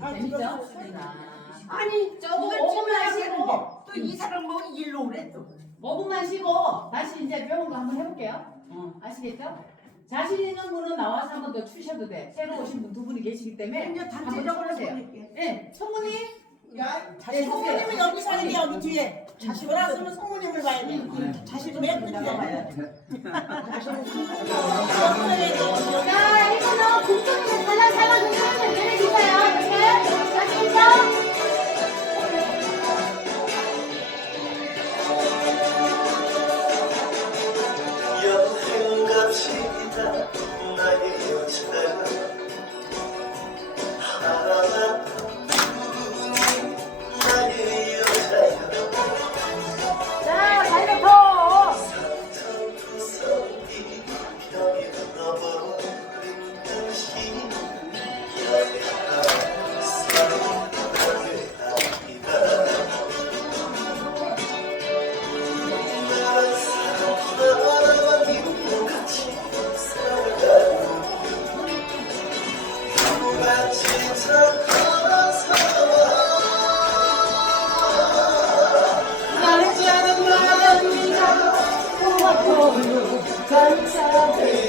재밌죠? 아니 저거 이걸 5분만 찍어야 쉬고 되는데 또이 사람 뭐 일로 오래 또 5분만 쉬고 다시 이제 배운 거 한번 해볼게요. 아시겠죠? 자신 있는 분은 나와서 한번 더 추셔도 돼. 새로 오신 분 두 분이 계시기 때문에 이제 한번 단체적으로 해보세요. 보낼게 네, 성문이 야, 네, 성모님은 여기 사는 게 여기 뒤에. 돌아서면 성모님을 봐야 돼. 자식은 맨 끝에 봐야 돼. 자, 이거는 국정에 살랑살랑 흔들면 남자